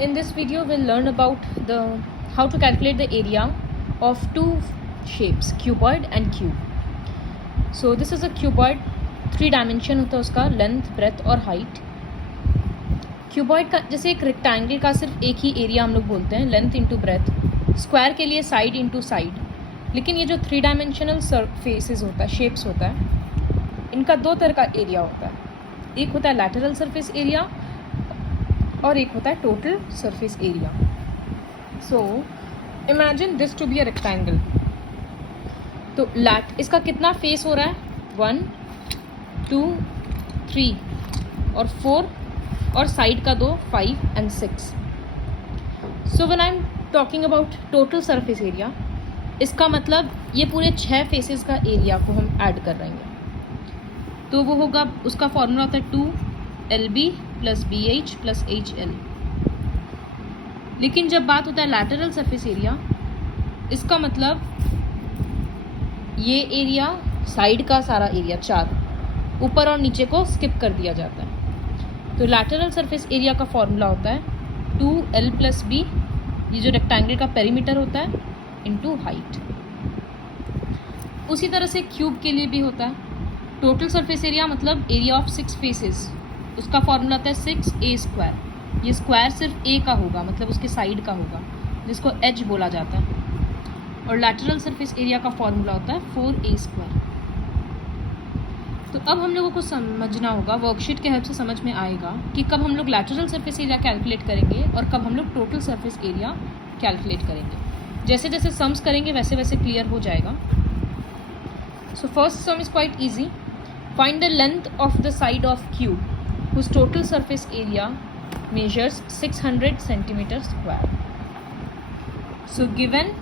In this video, we'll learn about how to calculate the area of two shapes, cuboid and cube. So this is a cuboid, 3 dimension होता है उसका, length, breath और height. Cuboid का जैसे एक rectangle का सिर्फ एक ही एरिया हम लोग बोलते हैं, लेंथ इंटू ब्रेथ. स्क्वायर के लिए साइड इंटू साइड. लेकिन ये जो 3 डायमेंशनल सरफेसेस होता है, शेप्स होता है, इनका 2 तरह का एरिया होता है. एक होता है लैटरल सरफेस एरिया और एक होता है total surface area. So imagine this to be a rectangle. तो इसका कितना फेस हो रहा है? 1, 2, 3 और 4 और साइड का 2, 5 and 6. So when I am talking about total surface area, इसका मतलब ये पूरे 6 फेसेस का एरिया को हम ऐड कर रहे हैं. तो वो होगा, उसका फॉर्मूला होता है 2LB + BH + HL. लेकिन जब बात होता है लैटरल सरफेस एरिया, इसका मतलब ये एरिया, साइड का सारा एरिया 4, ऊपर और नीचे को स्किप कर दिया जाता है. तो लैटरल सरफेस एरिया का फॉर्मूला होता है 2L + B, ये जो रेक्टेंगल का पेरीमीटर होता है, इंटू हाइट. उसी तरह से क्यूब के लिए भी होता है. टोटल सरफेस एरिया मतलब एरिया ऑफ 6 फेसेस, उसका फॉर्मूला होता है 6A². ये स्क्वायर सिर्फ ए का होगा, मतलब उसके साइड का होगा, जिसको एज बोला जाता है. और लैटरल सरफेस एरिया का फॉर्मूला होता है 4A². तो अब हम लोगों को समझना होगा, वर्कशीट के हेल्प से समझ में आएगा कि कब हम लोग लैटरल सरफेस एरिया कैलकुलेट करेंगे और कब हम लोग टोटल सरफेस एरिया कैलकुलेट करेंगे. जैसे जैसे सम्स करेंगे वैसे वैसे क्लियर हो जाएगा. So first some is quite easy. Find the length of the side of cube whose total surface area measures 600 centimeter square. So given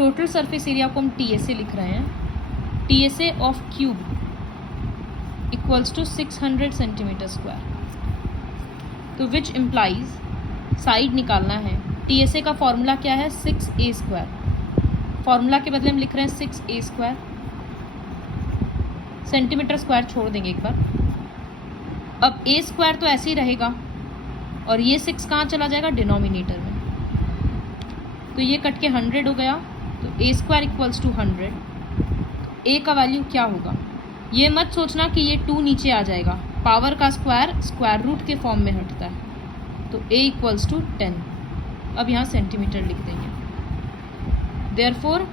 total surface area को हम TSA लिख रहे हैं. TSA of cube equals to 600 centimeter square. तो which implies side निकालना है. TSA का formula क्या है? 6A². फॉर्मूला के बदले हम लिख रहे हैं 6A². सेंटीमीटर स्क्वायर छोड़ देंगे एक बार. अब A² तो ऐसे ही रहेगा और ये 6 कहाँ चला जाएगा? डिनोमिनेटर में. तो ये कट के 100 हो गया. तो A² = 100. A का वैल्यू क्या होगा? ये मत सोचना कि ये 2 नीचे आ जाएगा. पावर का स्क्वायर रूट के फॉर्म में हटता है. तो A = 10. अब यहाँ सेंटीमीटर लिख देंगे. देयरफॉर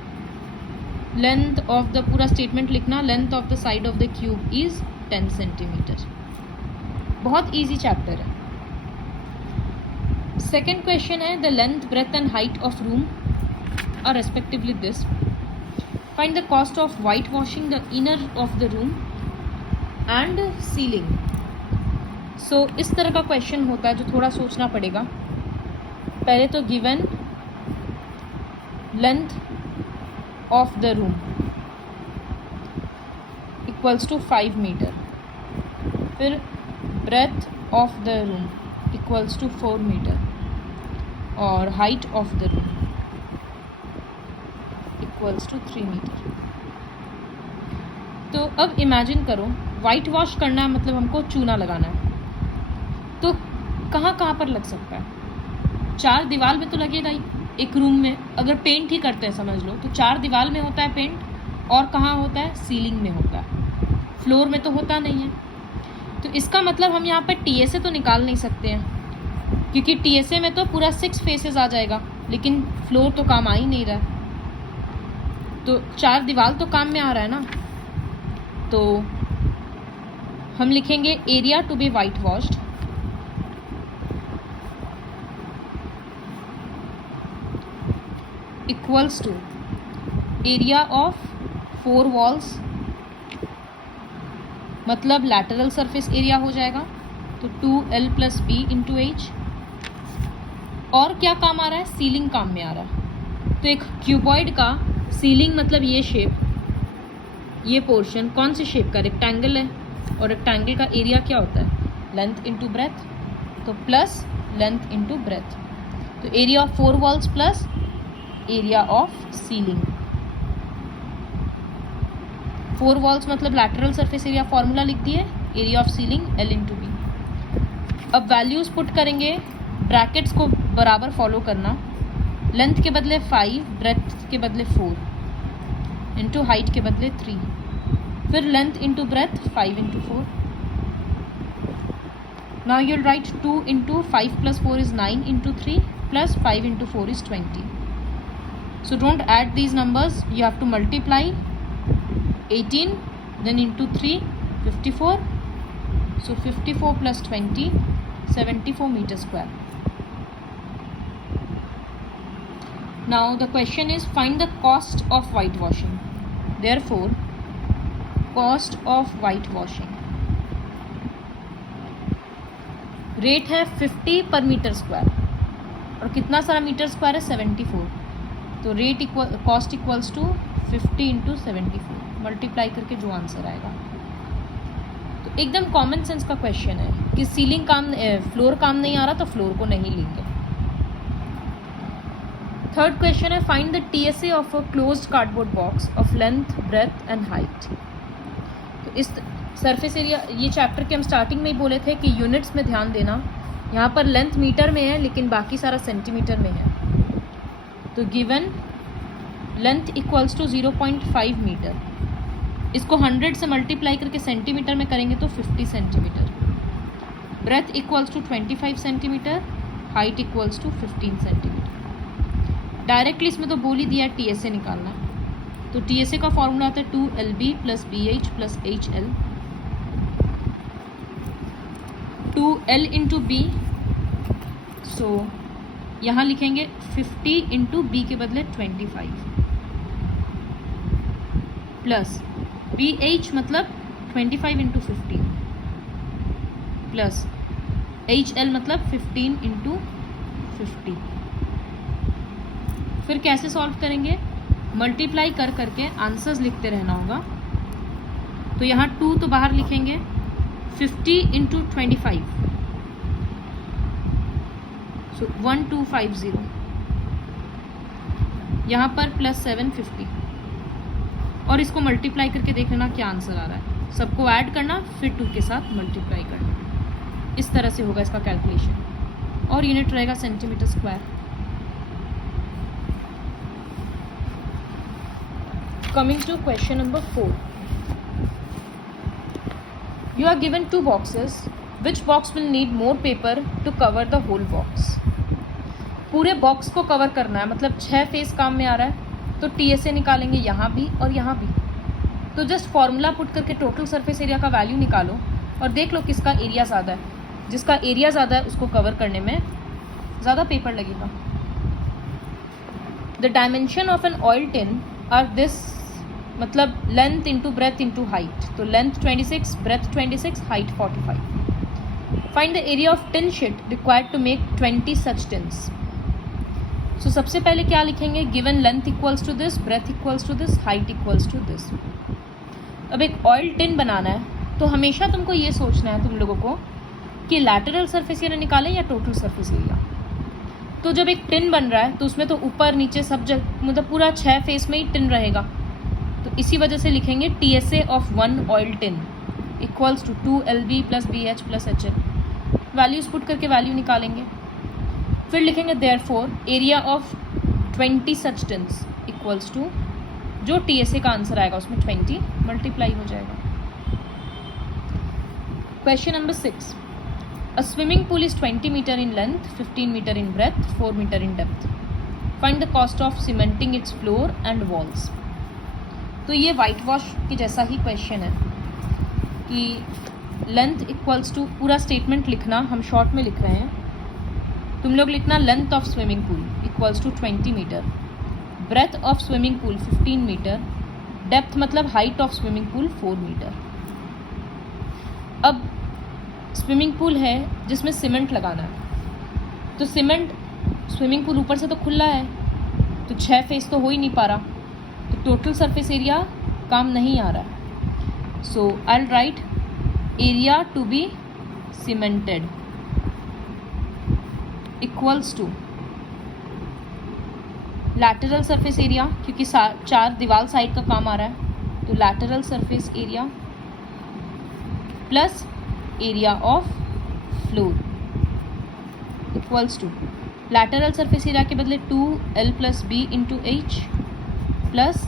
लेंथ ऑफ द, पूरा स्टेटमेंट लिखना, length of the side of the cube is 10 centimetre. बहुत इजी चैप्टर है. सेकेंड क्वेश्चन है, the length, breadth and height of room are respectively this. Find the cost of white washing the inner of the room and ceiling. So इस तरह का question होता है जो थोड़ा सोचना पड़ेगा. पहले तो given length of the room equals to 5 metre. फिर breadth of the room equals to 4 metre और height of the room equals to 3 metre. तो अब इमेजिन करो, वाइट वॉश करना है, मतलब हमको चूना लगाना है. तो कहाँ कहाँ पर लग सकता है? 4 दीवार में तो लगेगा ही. एक रूम में अगर पेंट ही करते हैं समझ लो, तो 4 दीवार में होता है पेंट. और कहाँ होता है? सीलिंग में होता है. फ्लोर में तो होता नहीं है. तो इसका मतलब हम यहाँ पर TSA तो निकाल नहीं सकते हैं, क्योंकि TSA में तो पूरा 6 फेसेस आ जाएगा, लेकिन फ्लोर तो काम आ ही नहीं रहा है. तो 4 दीवार तो काम में आ रहा है ना. तो हम लिखेंगे area to be whitewashed equals to area of 4 walls, मतलब लैटरल सरफेस एरिया हो जाएगा. तो 2L + B × H. और क्या काम आ रहा है? सीलिंग काम में आ रहा है. तो एक क्यूबॉइड का सीलिंग मतलब ये शेप, ये पोर्शन कौन सी शेप का? रेक्टेंगल है. और रेक्टेंगल का एरिया क्या होता है? Length into breath. तो प्लस लेंथ इंटू ब्रेथ. तो area of 4 walls plus area of ceiling. 4 walls मतलब लैटरल सरफेस एरिया, फॉर्मूला लिख दिए, area of ceiling L × B. अब वैल्यूज पुट करेंगे ब्रैकेट्स को बराबर फॉलो करना, लेंथ के बदले 5, ब्रेथ के बदले 4, इंटू हाइट के बदले 3, फिर length into breath 5 into 4. Now you'll write 2 into 5 plus 4 is 9 into 3 plus 5 into 4 is 20. So don't add these numbers, you have to multiply 18, then into 3, 54. So 54 plus 20, 74 meter square. Now the question is find the cost of whitewashing. Therefore, cost of whitewashing. Rate है 50 पर metre square और कितना सारा metre square है 74. तो rate cost equals to 50 into 74 multiply करके जो answer आएगा. तो एकदम कॉमन सेंस का क्वेश्चन है कि सीलिंग फ्लोर काम नहीं आ रहा तो फ्लोर को नहीं लेंगे. थर्ड क्वेश्चन है find the TSA of a closed cardboard box of length, breadth and height. तो इस सरफेस एरिया, ये चैप्टर के हम स्टार्टिंग में ही बोले थे कि यूनिट्स में ध्यान देना. यहाँ पर लेंथ मीटर में है लेकिन बाकी सारा सेंटीमीटर में है. तो given length equals to 0.5 metre, इसको 100 से मल्टीप्लाई करके सेंटीमीटर में करेंगे तो 50 centimetre. Breadth equals to 25 centimetre, height equals to 15 centimetre. Directly इसमें तो बोल ही दिया TSA निकालना. तो TSA का फॉर्मूला आता है 2LB plus BH plus HL. 2L into बी, सो यहाँ लिखेंगे 50 इंटू बी के बदले 25 प्लस BH मतलब 25 इंटू 15 प्लस HL मतलब 15 इंटू 50. फिर कैसे सॉल्व करेंगे? मल्टीप्लाई कर करके आंसर्स लिखते रहना होगा. तो यहाँ 2 तो बाहर लिखेंगे, 50 इंटू 25, सो 1250. यहाँ पर प्लस 750 और इसको मल्टीप्लाई करके देख लेना क्या आंसर आ रहा है. सबको ऐड करना फिर 2 के साथ मल्टीप्लाई करना. इस तरह से होगा इसका कैलकुलेशन और यूनिट रहेगा centimetre square. Coming to question number 4. You are given 2 boxes. Which box will need more paper to cover the whole box? पूरे बॉक्स को कवर करना है, मतलब 6 फेस काम में आ रहा है. तो TSA निकालेंगे यहाँ भी और यहाँ भी. तो जस्ट फॉर्मूला पुट करके टोटल सरफेस एरिया का वैल्यू निकालो और देख लो किसका एरिया ज़्यादा है. जिसका एरिया ज़्यादा है उसको कवर करने में ज़्यादा पेपर लगेगा. The dimension of an oil tin are this, मतलब length into breadth into height. तो length 26, breadth 26, height 45. Find the area of tin sheet required to make 20 such tins. So सबसे पहले क्या लिखेंगे? Given length equals to this, breadth equals to this, height equals to this. अब एक oil tin बनाना है तो हमेशा तुमको ये सोचना है तुम लोगों को कि लैटरल सरफेस एरिया निकालें या टोटल सरफेस एरिया. तो जब एक टिन बन रहा है तो उसमें तो ऊपर नीचे सब जगह, मतलब पूरा 6 फेस में ही टिन रहेगा. तो इसी वजह से लिखेंगे TSA of 1 oil tin equals to 2LB plus BH plus HL. Values put करके वैल्यू निकालेंगे. फिर लिखेंगे therefore area of 20 such tins equals to जो TSA का आंसर आएगा उसमें 20 मल्टीप्लाई हो जाएगा. Question number 6. A swimming pool is 20 metre in length, 15 metre in breadth, 4 metre in depth. Find the cost of cementing its floor and walls. तो ये white wash की जैसा ही क्वेश्चन है कि लेंथ इक्वल्स टू, पूरा statement लिखना, हम short में लिख रहे हैं. तुम लोग लिखना length of swimming pool equals to 20 metre, breadth of swimming pool 15 metre, depth मतलब height of swimming pool 4 metre. अब स्विमिंग पूल है जिसमें सीमेंट लगाना है. तो सीमेंट, स्विमिंग पूल ऊपर से तो खुला है तो 6 फेस तो हो ही नहीं पा रहा. तो टोटल सरफेस एरिया काम नहीं आ रहा है. So I will write area to be cemented equals to lateral surface area, क्योंकि 4 दीवार साइड का काम आ रहा है तो lateral surface area plus area of floor. Equals to lateral surface area के बदले 2L + B × H plus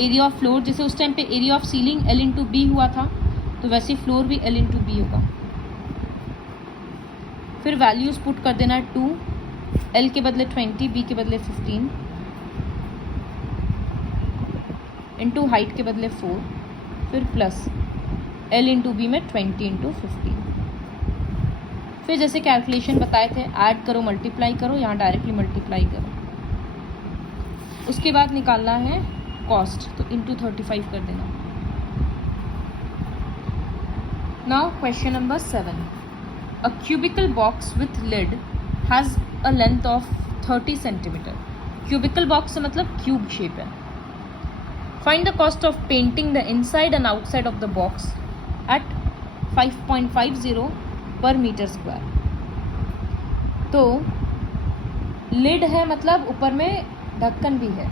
area of floor, जैसे उस टाइम पे area of ceiling L × B हुआ था, तो वैसे फ्लोर भी L × B होगा। फिर वैल्यूज पुट कर देना है 2, L के बदले 20, B के बदले 15, इंटू हाइट के बदले 4, फिर प्लस L × B में 20 × 15। फिर जैसे कैलकुलेशन बताए थे, ऐड करो मल्टीप्लाई करो, यहाँ डायरेक्टली मल्टीप्लाई करो। उसके बाद निकालना है कॉस्ट, तो इंटू 35 कर देना। Now question number 7, a cubical box with lid has a length of 30 centimetre. Cubical box से मतलब क्यूब शेप है। Find the cost of painting the inside and outside of the box at 5.50 per metre square. तो lid है मतलब ऊपर में ढक्कन भी है,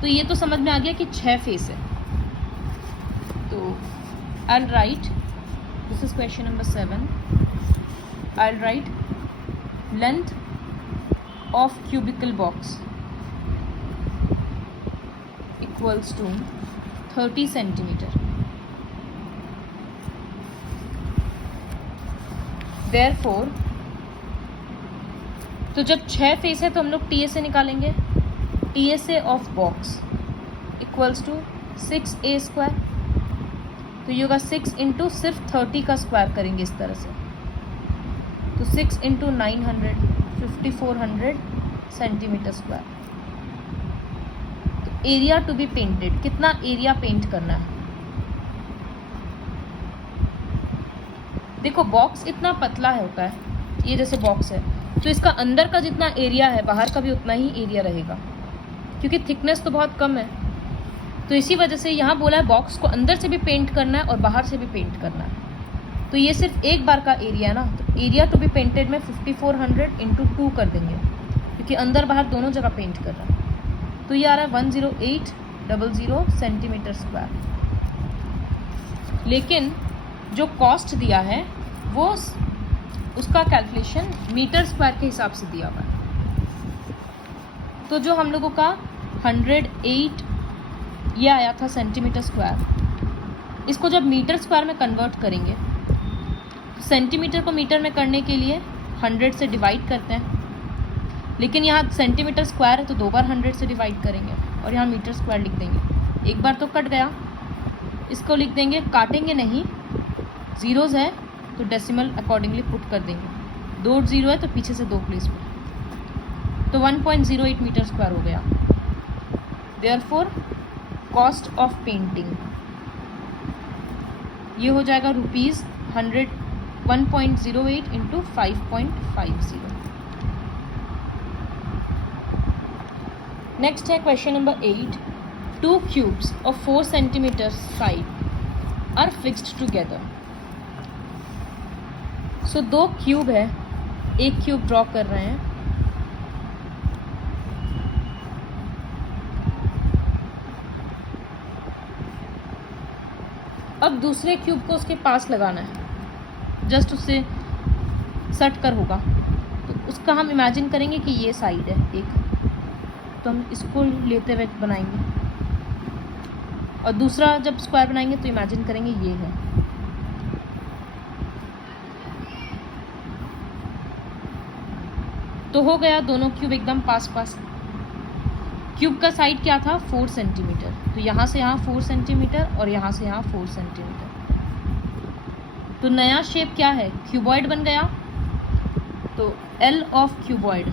तो ये तो समझ में आ गया कि 6 फेस है। तो I write, this is question number 7, I write length of cubical box equals to 30 centimetre. Therefore, तो जब 6 फेस है तो हम लोग TSA निकालेंगे। TSA of box equals to 6A²। तो ये होगा 6 इंटू सिर्फ 30 का स्क्वायर करेंगे इस तरह से, तो 6 इंटू 900 5400 सेंटीमीटर स्क्वायर। तो एरिया टू बी पेंटेड, कितना एरिया पेंट करना है। देखो बॉक्स इतना पतला है होता है, ये जैसे बॉक्स है, तो इसका अंदर का जितना एरिया है बाहर का भी उतना ही एरिया रहेगा, क्योंकि थिकनेस तो बहुत कम है। तो इसी वजह से यहाँ बोला है बॉक्स को अंदर से भी पेंट करना है और बाहर से भी पेंट करना है। तो ये सिर्फ एक बार का एरिया है ना, तो एरिया टू बी पेंटेड में 5400 × 2 कर देंगे, क्योंकि अंदर बाहर दोनों जगह पेंट कर रहा है। तो ये आ रहा है 10800 सेंटीमीटर स्क्वायर। लेकिन जो कॉस्ट दिया है वो उसका कैलकुलेशन मीटर स्क्वायर के हिसाब से दिया हुआ है। तो जो हम लोगों का 108 ये आया था सेंटीमीटर स्क्वायर, इसको जब मीटर स्क्वायर में कन्वर्ट करेंगे, तो सेंटीमीटर को मीटर में करने के लिए 100 से डिवाइड करते हैं, लेकिन यहाँ सेंटीमीटर स्क्वायर है तो 2 बार 100 से डिवाइड करेंगे और यहाँ मीटर स्क्वायर लिख देंगे। एक बार तो कट गया, इसको लिख देंगे, काटेंगे नहीं, ज़ीरोज़ है तो डेसिमल अकॉर्डिंगली पुट कर देंगे। 2 0 है तो पीछे से 2 प्लेस पर, तो 1.08 मीटर स्क्वायर हो गया। देयरफॉर कॉस्ट ऑफ पेंटिंग ये हो जाएगा रुपीज़ 108 × 5.50। नेक्स्ट है question number 8, 2 cubes of 4 centimetre side are fixed together. So 2 cube है, एक क्यूब ड्रॉ कर रहे हैं। अब दूसरे क्यूब को उसके पास लगाना है, जस्ट उससे सट कर होगा, तो उसका हम इमेजिन करेंगे कि ये साइड है एक, तो हम इसको लेते हुए बनाएंगे, और दूसरा जब स्क्वायर बनाएंगे तो इमेजिन करेंगे ये है। तो हो गया दोनों क्यूब एकदम पास पास। क्यूब का साइड क्या था 4 सेंटीमीटर, तो यहाँ से यहाँ 4 सेंटीमीटर और यहाँ से यहाँ 4 सेंटीमीटर। तो नया शेप क्या है, क्यूबॉइड बन गया। तो L ऑफ क्यूबॉइड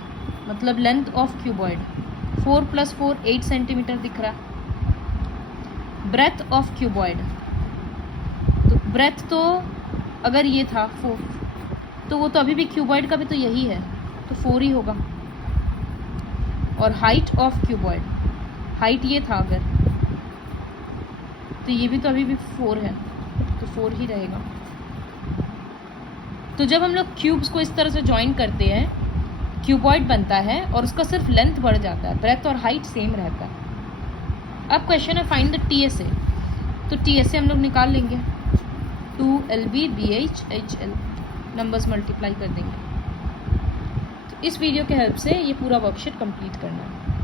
मतलब लेंथ ऑफ क्यूबॉइड 4 + 4 8 सेंटीमीटर दिख रहा है। ब्रेथ ऑफ क्यूबॉइड, तो ब्रेथ तो अगर ये था 4, तो वो तो अभी भी क्यूबॉइड का भी तो यही है, तो 4 ही होगा। और हाइट ऑफ क्यूबॉइड, हाइट ये था अगर, तो ये भी तो अभी भी 4 है, तो 4 ही रहेगा। तो जब हम लोग क्यूब्स को इस तरह से ज्वाइन करते हैं, क्यूबॉइड बनता है और उसका सिर्फ लेंथ बढ़ जाता है, ब्रेथ और हाइट सेम रहता है। अब क्वेश्चन है फाइंड द TSA। तो TSA हम लोग निकाल लेंगे, 2LB BH HL, numbers multiply कर देंगे। इस वीडियो के हेल्प से ये पूरा वर्कशीट कंप्लीट करना है।